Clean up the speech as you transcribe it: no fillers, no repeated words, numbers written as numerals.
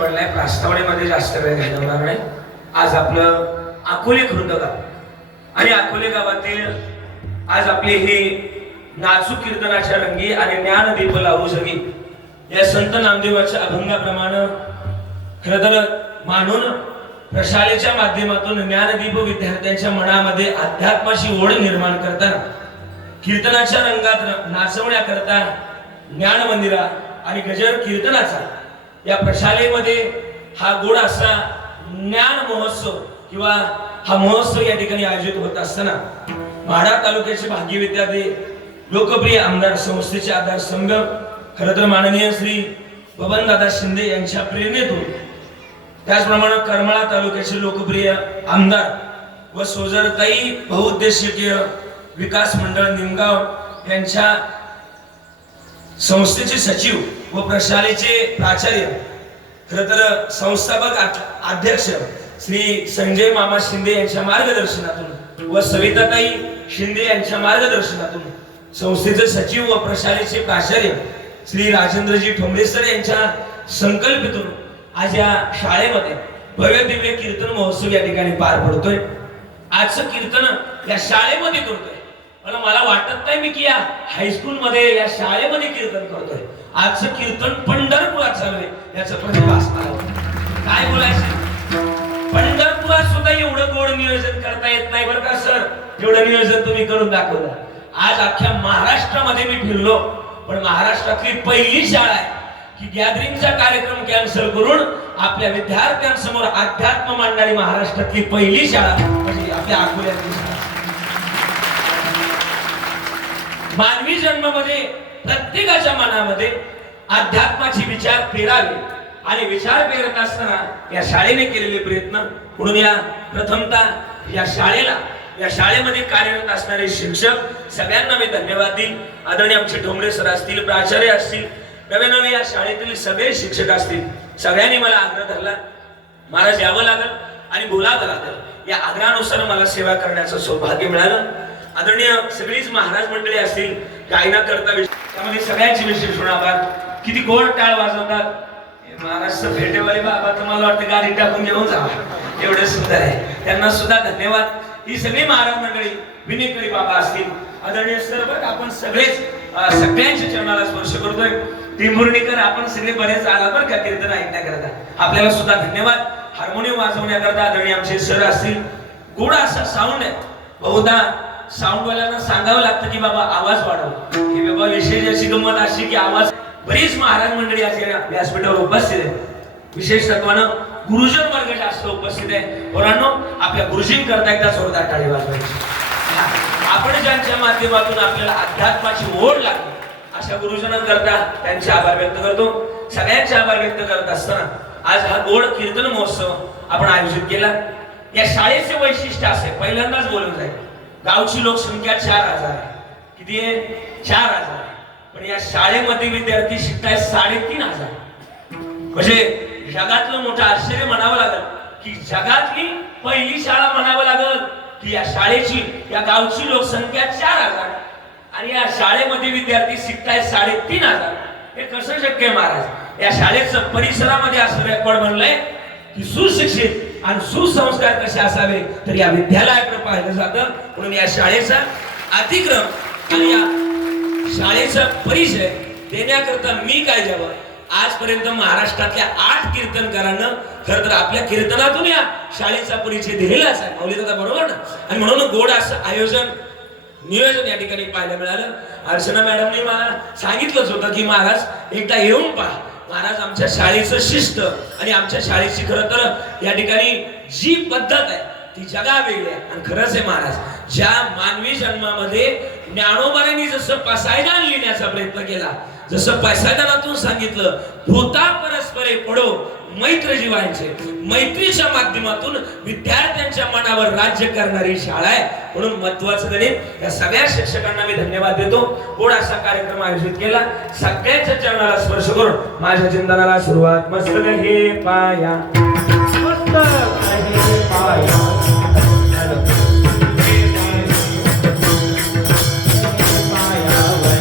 निवडलाय. प्रास्तावनेमध्ये जास्त वेळ घालवणार नाही. आज आपलं अकोले खुर्द गाव आणि अकोले गावातील आज आपली ही नाचू कीर्तनाच्या रंगी आणि ज्ञानदीप लावू सगी या संत नामदेवाच्या अभंगाप्रमाणे खरं तर मानून प्रशालेच्या माध्यमातून ज्ञानदीप विद्यार्थ्यांच्या मनामध्ये अध्यात्माची ओढ निर्माण करताना कीर्तनाच्या रंगात नाचवण्याकरता ज्ञान मंदिरा आणि गजर कीर्तनाचा या प्रशालेमध्ये हा गोड असा ज्ञान महोत्सव किंवा हा महोत्सव या ठिकाणी आयोजित होत असताना माढा तालुक्याचे भाग्य विद्यार्थी लोकप्रिय आमदार संस्थेचे आधार स्तंभ खरं तर माननीय श्री बबनदादा शिंदे यांच्या प्रेरणेतून त्याचप्रमाणे करमाळा तालुक्याचे लोकप्रिय आमदार व सोजरताई बहुउद्देशीय विकास मंडळ निमगाव यांच्या संस्थेचे सचिव व प्रशालेचे प्राचार्य खरं तर संस्थापक अध्यक्ष श्री संजय मामा शिंदे यांच्या मार्गदर्शनातून व सविताताई शिंदे यांच्या मार्गदर्शनातून संस्थेचे सचिव व प्रशालेचे प्राचार्य श्री राजेंद्रजी ठोंबरेसर यांच्या संकल्पनेतून आज या शाळेमध्ये भव्य दिव्य कीर्तन महोत्सव या ठिकाणी पार पडतोय. आजचं कीर्तन या शाळेमध्ये करतोय. मला वाटत नाही मी की या हायस्कूल मध्ये या शाळेमध्ये कीर्तन करतोय. आजचं कीर्तन पंढरपुरात चालू आहे याचं प्रतिभास काय बोलायचं. पंढरपुरात सुद्धा एवढं गोड नियोजन करता येत नाही बरं का सर. एवढं नियोजन तुम्ही करून दाखवलं. आज अख्ख्या महाराष्ट्रामध्ये मी फिरलो पण महाराष्ट्रातली पहिली शाळा आहे की गॅदरिंगचा कार्यक्रम कॅन्सल करून आपल्या विद्यार्थ्यांसमोर अध्यात्म मांडणारी महाराष्ट्रातली पहिली शाळा म्हणजे आपल्या अकोल्यातली शाळा. मानवी जन्मामध्ये प्रत्येकाच्या मनामध्ये अध्यात्माचे विचार पेरावे आणि विचार पेरत असताना या शाळेने केलेले प्रयत्न म्हणून या प्रथमतः या शाळेमध्ये कार्यरत असणारे शिक्षक सगळ्यांना मी धन्यवाद देईल. आदरणीय आमचे ठोंबरे सर असतील, प्राचार्य असतील, नवे या शाळेतील सगळे शिक्षक असतील, सगळ्यांनी मला आग्रह धरला महाराज यावं लागल आणि बोलावं लागल. या आग्रहानुसार मला सेवा करण्याचं सौभाग्य मिळालं. आदरणीय सगळीच महाराज मंडळी असतील गायना करता त्यामध्ये सगळ्यांचे विशेष आभार. किती गोड टाळ वाजवतात महाराष्ट्र फेटेवाले बाबा. तुम्हाला वाटतं गाडी टाकून घेऊन जावा एवढं सुंदर आहे. त्यांना सुद्धा धन्यवाद. ही सगळी महाराज मंडळी विनेकरी बाबा असतील आदरणीय सर बघ आपण सगळेच सगळ्यांच्या चरणाला स्पर्श करतोय. टिंबुर्णीकर आपण सगळे बरेच आला बरं का कीर्तन ऐकण्याकरता. आपल्याला सुद्धा धन्यवाद. हार्मोनियम वाजवण्याकरता आदरणीय आमचे सर असतील. गोड असा साऊंड आहे. बहुधा साऊंडवाल्यांना सांगावं लागतं की बाबा आवाज वाढव. ही बाबा विशेष अशी गंमत अशी की आवाज बरीच महाराज मंडळी आज व्यासपीठावर उपस्थित आहे. विशेष तत्वानं गुरुजन वर्ग जास्त उपस्थित आहे. पोरांनो आपल्या गुरुजींकरता एकदा जोरदार टाळी वाजवायची. आपण ज्यांच्या माध्यमातून आपल्याला अध्यात्माची ओढ लागली अशा गुरुजनांकरता त्यांचे आभार व्यक्त करतो. सगळ्यांचे आभार व्यक्त करत असताना आज हा गोड कीर्तन महोत्सव आपण आयोजित केला. या शाळेचे वैशिष्ट्य असे पहिल्यांदाच बोलून जाईल. गावची लोकसंख्या 4000 आहे. किती आहे? 4000. पण या शाळेमध्ये विद्यार्थी शिकताय 3500. म्हणजे जगातलं मोठं आश्चर्य म्हणावं लागल की जगातली पहिली शाळा म्हणावं लागल की या शाळेची या गावची लोकसंख्या 4000 आणि या शाळेमध्ये विद्यार्थी शिकताय 3500. हे कसं शक्य आहे महाराज. या शाळेचं परिसरामध्ये असं रेकॉर्ड बनलंय की सुशिक्षित आणि सुसंस्कार कसे असावे तर या विद्यालयाकडे पाहिलं जातं. म्हणून या शाळेचा अतिक्रम आणि या शाळेचा परिचय देण्याकरता मी काय द्यावं. आजपर्यंत महाराष्ट्रातल्या 8 कीर्तनकारांना खरं तर आपल्या कीर्तनातून या शाळेचा परिचय दिलेलाच आहे. माऊली दादा बरोबर ना. आणि म्हणून गोड असं नियोजन या ठिकाणी पाहायला मिळालं. अर्चना मॅडमने मला सांगितलंच होतं की महाराज एकदा येऊन पहा. महाराज आमच्या शाळेचं शिस्त आणि आमच्या शाळेची खरं तर या ठिकाणी जी पद्धत आहे ती जगावेगळी आहे. आणि खरंच आहे महाराज ज्या मानवी जन्मामध्ये ज्ञानोबांनी जसं पसायदान लिहिण्याचा प्रयत्न केला, जसं पसायदानातून सांगितलं भूता परस्परे पडो मैत्र जीवांचे, मैत्रीच्या माध्यमातून विद्यार्थ्यांच्या मनावर राज्य करणारी शाळा आहे. म्हणून महत्वाचं गणित या सगळ्या शिक्षकांना मी धन्यवाद देतो. गोड असा कार्यक्रम आयोजित केला. सगळ्यांच्या चरणाला स्पर्श करून माझ्या चिंतनाला सुरुवात. मस्तक हे पाया, मस्तक हे पाया.